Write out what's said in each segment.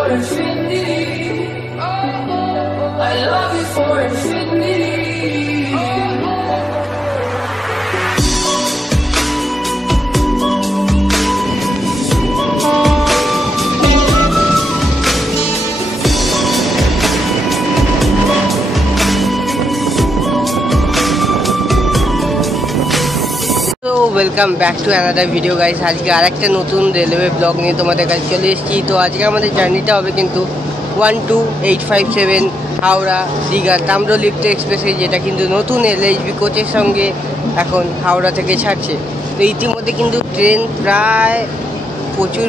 for infinity. I love you for infinity. Welcome back to another video guys. আজকে আরেকটা নতুন railway blog নিয়ে তোমাদের কাছে চলে এসেছি। তো আজকে আমাদের জার্নিটা হবে কিন্তু 12857 হাওড়া দীঘা তাম্রলিপ্ত এক্সপ্রেসে, যেটা কিন্তু নতুন LHB কোচের সঙ্গে এখন হাওড়া থেকে ছাড়ছে। তো ইতিমধ্যে কিন্তু ট্রেন প্রায় প্রচুর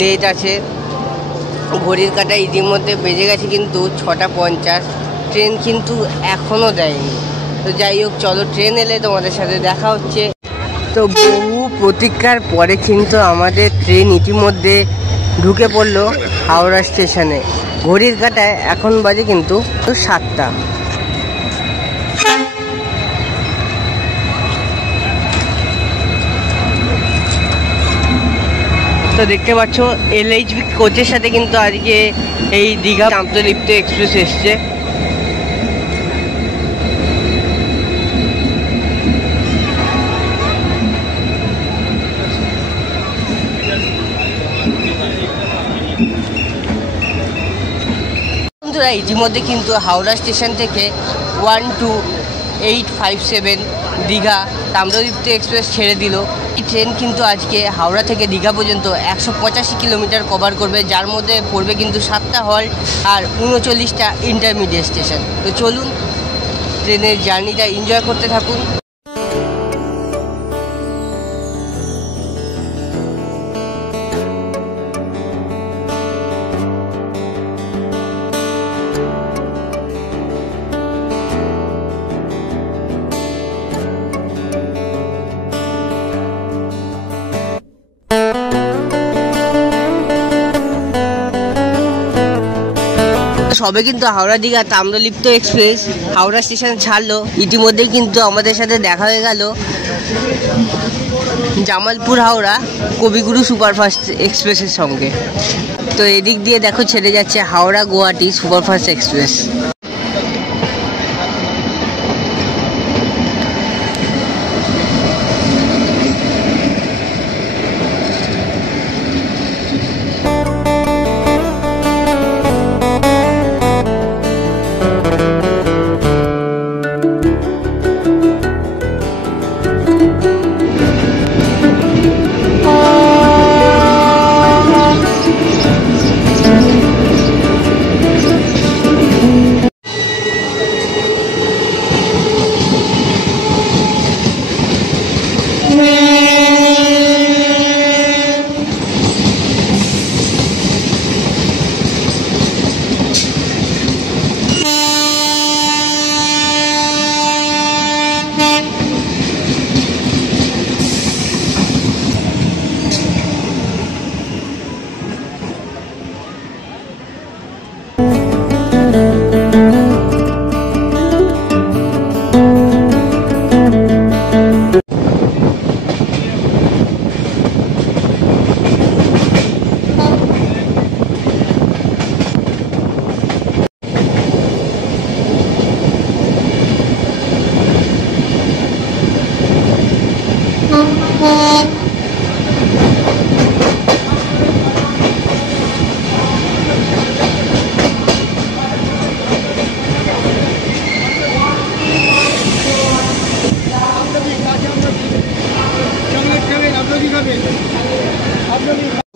লেট আছে, ঘড়ির কাঁটায় ইতিমধ্যে বেজে গেছে কিন্তু 6:50। ট্রেন কিন্তু এখনও দেয়নি। তো যাই হোক, চলো ট্রেন এলে তোমাদের সাথে দেখা হচ্ছে। তো বহু প্রতীক্ষার পরে কিন্তু আমাদের ট্রেন ইতিমধ্যে ঢুকে পড়লো হাওড়া স্টেশনে। ঘড়ির কাঁটায় এখন বাজে কিন্তু 7টা। তো দেখতে পাচ্ছ LHB কোচের সাথে কিন্তু আজকে এই দীঘা তাম্রলিপ্ত এক্সপ্রেস এসছে। বন্ধুরা, ইতিমধ্যে কিন্তু হাওড়া স্টেশন থেকে 12857 দীঘা তাম্রলিপ্ত এক্সপ্রেস ছেড়ে দিল। এই ট্রেন কিন্তু আজকে হাওড়া থেকে দীঘা পর্যন্ত 185 কিলোমিটার কভার করবে, যার মধ্যে পড়বে কিন্তু 7টা হল্ট আর 39টা ইন্টারমিডিয়েট স্টেশন। তো চলুন ট্রেনের জার্নিটা এনজয় করতে থাকুন। সবে কিন্তু হাওড়া দীঘা তাম্রলিপ্ত এক্সপ্রেস হাওড়া স্টেশন ছাড়লো। ইতিমধ্যেই কিন্তু আমাদের সাথে দেখা হয়ে গেল জামালপুর হাওড়া কবিগুরু সুপারফাস্ট এক্সপ্রেসের সঙ্গে। তো এদিক দিয়ে দেখো ছেড়ে যাচ্ছে হাওড়া গুয়াহাটি সুপারফাস্ট এক্সপ্রেস।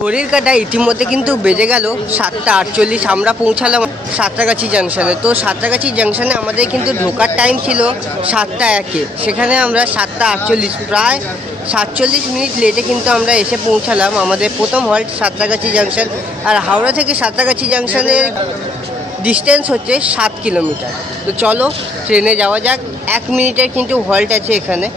ঘড়ির কাঁটায় ইতিমধ্যে কিন্তু বেজে গেল 7:48। আমরা পৌঁছালাম সাঁতরাগাছি জাংশনে। তো সাঁতরাগাছি জাংশনে আমাদের কিন্তু ঢোকার টাইম ছিল 7:01, সেখানে আমরা 7:48 প্রায় 47 মিনিট লেটে কিন্তু আমরা এসে পৌঁছালাম। আমাদের প্রথম হল্ট সাঁতরাগাছি জাংশন, আর হাওড়া থেকে সাঁতরাগাছি জাংশনের ডিস্টেন্স হচ্ছে 7 কিলোমিটার। তো চলো ট্রেনে যাওয়া যাক। 1 মিনিটের কিন্তু হল্ট আছে এখানে।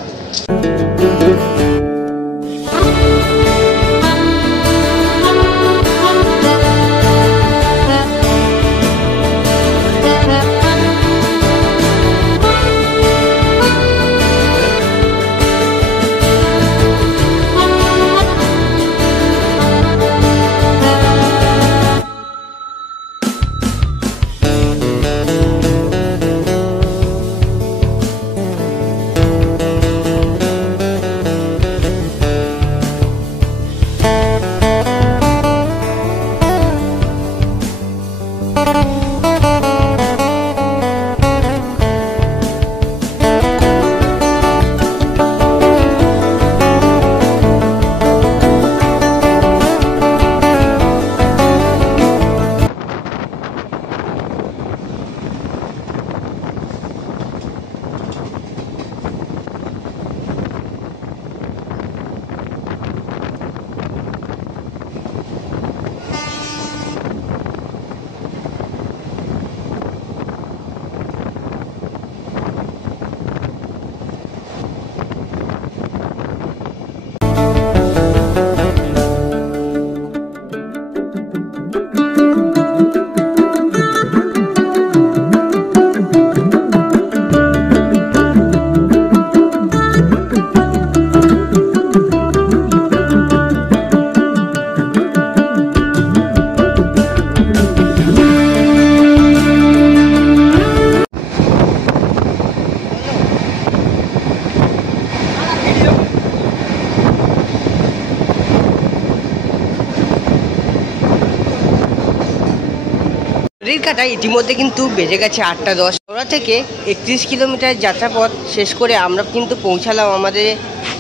ঘড়ির কাঁটায় ইতিমধ্যে কিন্তু বেজে গেছে 8:10। হাওড়া থেকে 31 কিলোমিটার যাত্রাপথ শেষ করে আমরা কিন্তু পৌঁছালাম আমাদের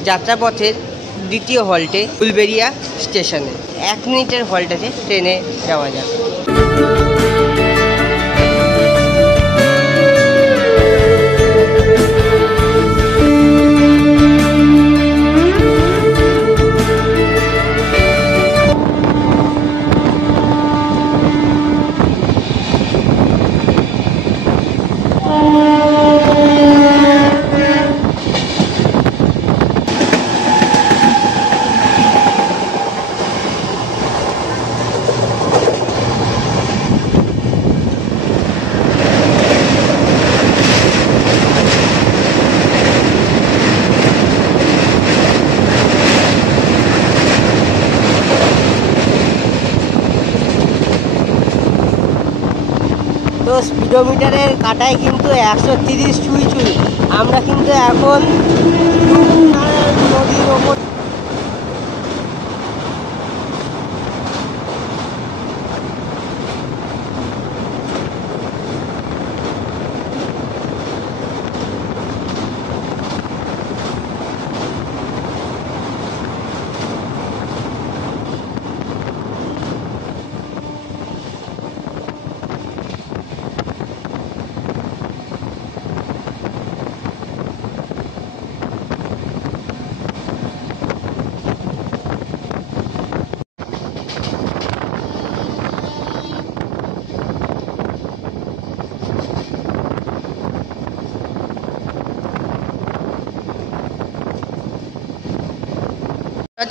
যাত্রাপথের দ্বিতীয় হল্টে উলবেড়িয়া স্টেশনে। 1 মিনিটের হল্ট আছে, ট্রেনে যাওয়া যাক। তো স্পিডোমিটারের কাটায় কিন্তু 130 ছুঁই। আমরা কিন্তু এখন নদীর ওপর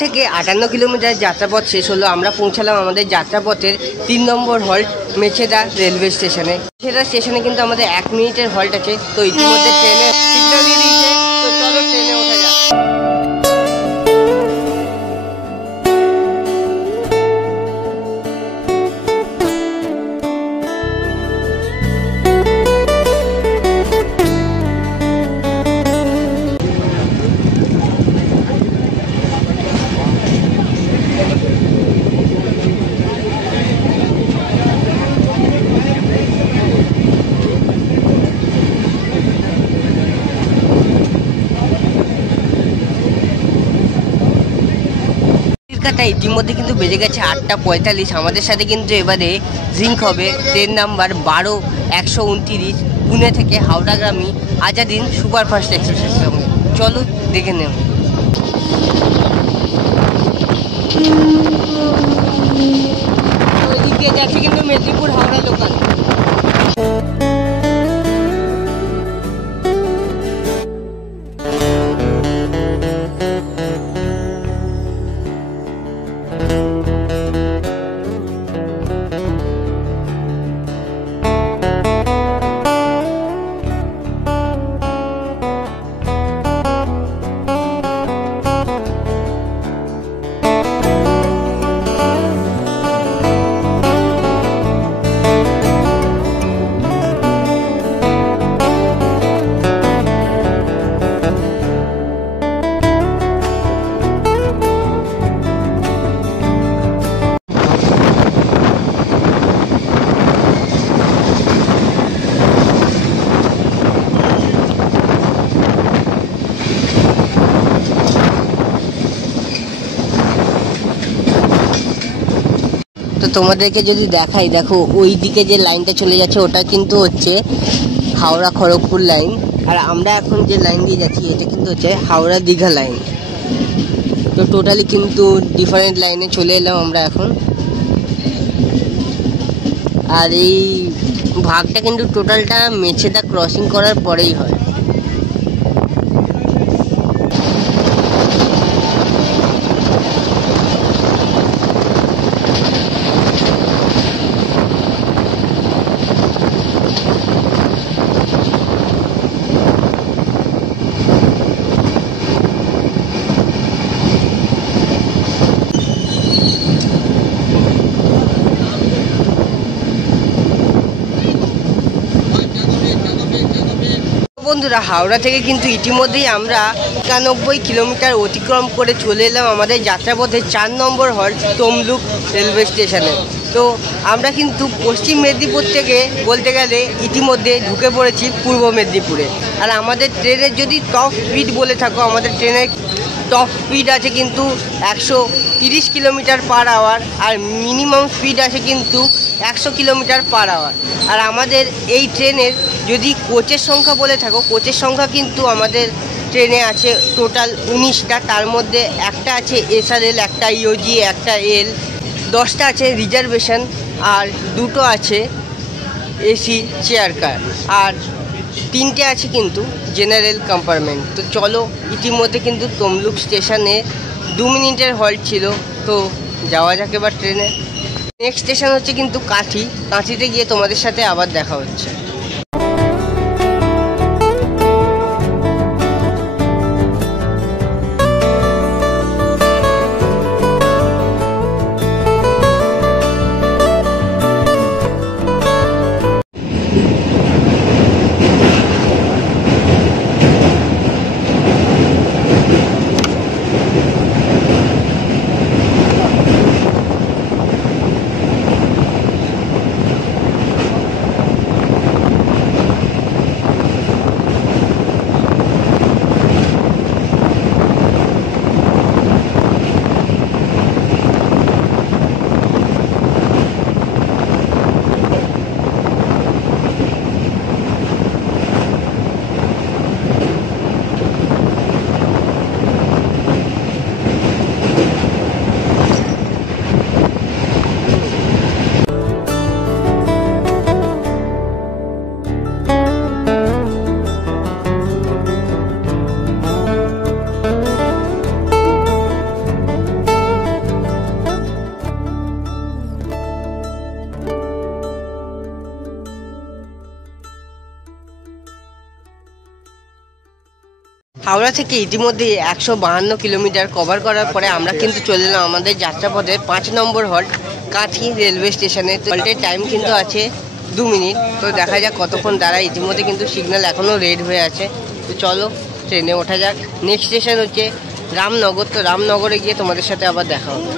থেকে 58 কিলোমিটার যাত্রাপথ শেষ হলো। আমরা পৌঁছালাম আমাদের যাত্রাপথের 3 নম্বর হল্ট মেছেদা রেলওয়ে স্টেশনে। মেছেদা স্টেশনে কিন্তু আমাদের 1 মিনিটের হল্ট আছে। তো ইতিমধ্যে ট্রেনে সিগন্যাল দিয়ে দিয়েছে, তো চলো ট্রেনে ওঠা যাক। ইতিমধ্যে কিন্তু বেজে গেছে 8:45। আমাদের সাথে কিন্তু এবারে জিঙ্ক হবে ট্রেন নাম্বার 12-129 পুনে থেকে হাওড়াগামী আজাদিন সুপারফাস্ট এক্সপ্রেসের সঙ্গে। চলো দেখে নেব। ওই দিক দিয়ে যাচ্ছে কিন্তু মেদিনীপুর হাওড়া লোকাল। তো তোমাদেরকে যদি দেখাই, দেখো ওই দিকে যে লাইনটা চলে যাচ্ছে ওটা কিন্তু হচ্ছে হাওড়া খড়গপুর লাইন, আর আমরা এখন যে লাইন দিয়ে যাচ্ছি এটা কিন্তু হচ্ছে হাওড়া দীঘা লাইন। তো টোটালি কিন্তু ডিফারেন্ট লাইনে চলে এলাম আমরা এখন। আর এই ভাগটা কিন্তু টোটালটা মেছেদা ক্রসিং করার পরেই হয়। বন্ধুরা, হাওড়া থেকে কিন্তু ইতিমধ্যেই আমরা 91 কিলোমিটার অতিক্রম করে চলে এলাম আমাদের যাত্রাপথে 4 নম্বর হল্ট তমলুক রেলওয়ে স্টেশনে। তো আমরা কিন্তু পশ্চিম মেদিনীপুর থেকে বলতে গেলে ইতিমধ্যে ঢুকে পড়েছি পূর্ব মেদিনীপুরে। আর আমাদের ট্রেনের যদি টপ স্পিড বলে থাকো, আমাদের ট্রেনের টপ স্পিড আছে কিন্তু 130 কিলোমিটার পার আওয়ার, আর মিনিমাম স্পিড আছে কিন্তু 100 কিলোমিটার পার আওয়ার। আর আমাদের এই ট্রেনের যদি কোচের সংখ্যা বলে থাকো, কোচের সংখ্যা কিন্তু আমাদের ট্রেনে আছে টোটাল 19টা। তার মধ্যে একটা আছে SRL, একটা ইওজি, একটা এল, 10টা আছে রিজার্ভেশন, আর 2টো আছে এসি চেয়ার কার, আর 3টে আছে কিন্তু জেনারেল কম্পার্টমেন্ট। তো চলো, ইতিমধ্যে কিন্তু তমলুক স্টেশনে 2 মিনিটের হল্ট ছিল, তো যাওয়া যাক এবার ট্রেনে। নেক্সট স্টেশন হচ্ছে কিন্তু কাঁথিতে গিয়ে তোমাদের সাথে আবার দেখা হচ্ছে। হাওড়া থেকে ইতিমধ্যে 152 কিলোমিটার কভার করার পরে আমরা কিন্তু চলে এলাম আমাদের যাত্রাপথে 5 নম্বর হল্ট কাঁথি রেলওয়ে স্টেশনে। হল্টের টাইম কিন্তু আছে 2 মিনিট। তো দেখা যাক কতক্ষণ দাঁড়ায়। ইতিমধ্যে কিন্তু সিগন্যাল এখনও রেড হয়ে আছে। তো চলো ট্রেনে ওঠা যাক। নেক্সট স্টেশন হচ্ছে রামনগর। তো রামনগরে গিয়ে তোমাদের সাথে আবার দেখা হবে।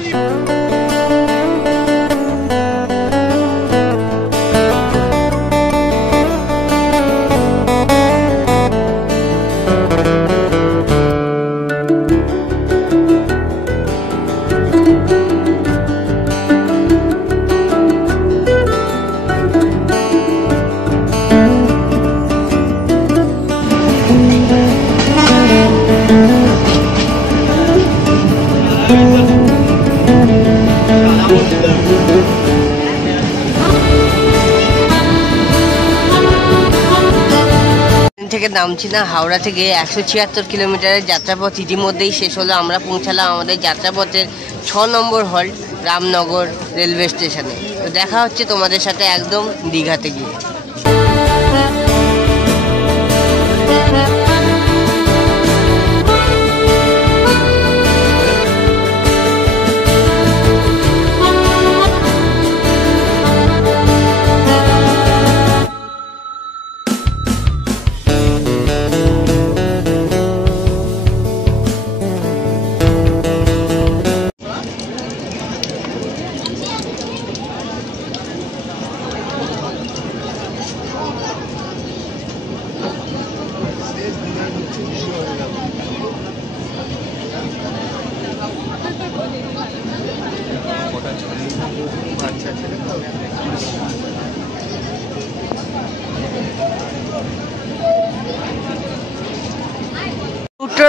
থেকে নামছি না। হাওড়া থেকে 176 কিলোমিটারের যাত্রাপথ ইতিমধ্যেই শেষ হলো। আমরা পৌঁছালাম আমাদের যাত্রাপথের 6 নম্বর হল্ট রামনগর রেলওয়ে স্টেশনে। তো দেখা হচ্ছে তোমাদের সাথে একদম দীঘাতে গিয়ে।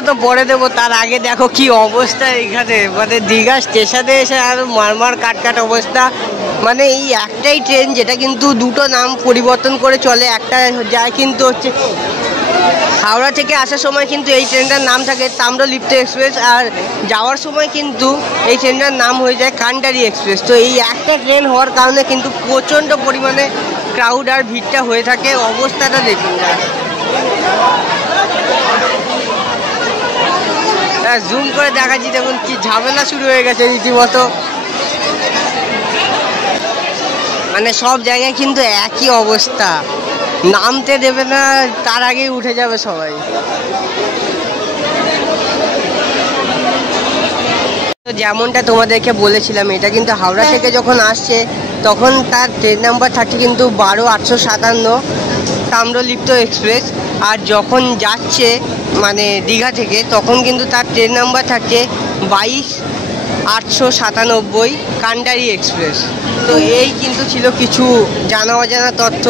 তো পরে দেবো, তার আগে দেখো কি অবস্থা এখানে। মানে দীঘা স্টেশনে এসে আর মারমার কাটকাট অবস্থা। মানে এই একটাই ট্রেন যেটা কিন্তু দুটো নাম পরিবর্তন করে চলে। একটা যায় কিন্তু হচ্ছে হাওড়া থেকে আসার সময় কিন্তু এই ট্রেনটার নাম থাকে তাম্রলিপ্ত এক্সপ্রেস, আর যাওয়ার সময় কিন্তু এই ট্রেনটার নাম হয়ে যায় কান্ডারি এক্সপ্রেস। তো এই একটা ট্রেন হওয়ার কারণে কিন্তু প্রচণ্ড পরিমাণে ক্রাউড আর ভিড়টা হয়ে থাকে। অবস্থাটা দেখুন, জুম করে দেখাচ্ছি, দেখুন কি ঝামেলা শুরু হয়ে গেছে রীতিমতো। মানে সব জায়গায় কিন্তু একই অবস্থা। নামতে দেবে না, তার আগেই উঠে যাবে সবাই। তো যেমনটা তোমাদেরকে বলেছিলাম, এটা কিন্তু হাওড়া থেকে যখন আসছে তখন তার ট্রেন নাম্বার থাকে কিন্তু 12-857 তাম্রলিপ্ত এক্সপ্রেস। আর যখন যাচ্ছে মানে দীঘা থেকে তখন কিন্তু তার ট্রেন নাম্বার থাকে 22-897 কান্ডারি এক্সপ্রেস। তো এই কিন্তু ছিল কিছু জানা অজানা তথ্য।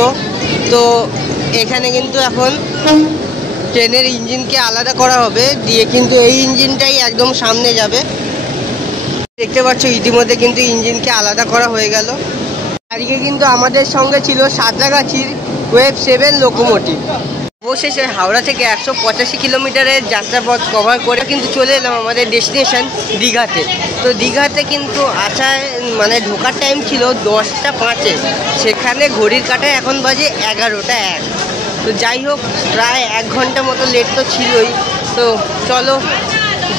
তো এখানে কিন্তু এখন ট্রেনের ইঞ্জিনকে আলাদা করা হবে, দিয়ে কিন্তু এই ইঞ্জিনটাই একদম সামনে যাবে। দেখতে পাচ্ছ ইতিমধ্যে কিন্তু ইঞ্জিনকে আলাদা করা হয়ে গেল। আজকে কিন্তু আমাদের সঙ্গে ছিল সাঁতরাগাছির ওয়েব 7 লোকোমোটিভ। অবশেষে হাওড়া থেকে 185 কিলোমিটারের যাত্রাপথ কভার করে কিন্তু চলে এলাম আমাদের ডেস্টিনেশন দীঘাতে। তো দীঘাতে কিন্তু আসায় মানে ঢোকার টাইম ছিল 10টা 5-এ, সেখানে ঘড়ির কাঁটায় এখন বাজে 11টা 1। তো যাই হোক, প্রায় 1 ঘন্টা মতো লেট তো ছিলই। তো চলো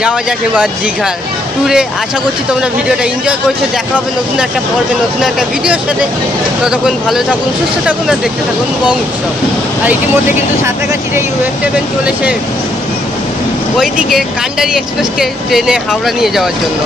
যাওয়া যাক এবার দীঘার ট্যুরে। আশা করছি তোমরা ভিডিওটা এনজয় করছো। দেখা হবে নতুন একটা পর্বে নতুন একটা ভিডিওর সাথে। ততক্ষণ ভালো থাকুন, সুস্থ থাকুন আর দেখতে থাকুন বং উৎসব। আর ইতিমধ্যে কিন্তু সাঁতরাগাছির এই ওয়েব 7 চলেছে ওইদিকে কান্ডারি এক্সপ্রেসকে ট্রেনে হাওড়া নিয়ে যাওয়ার জন্য।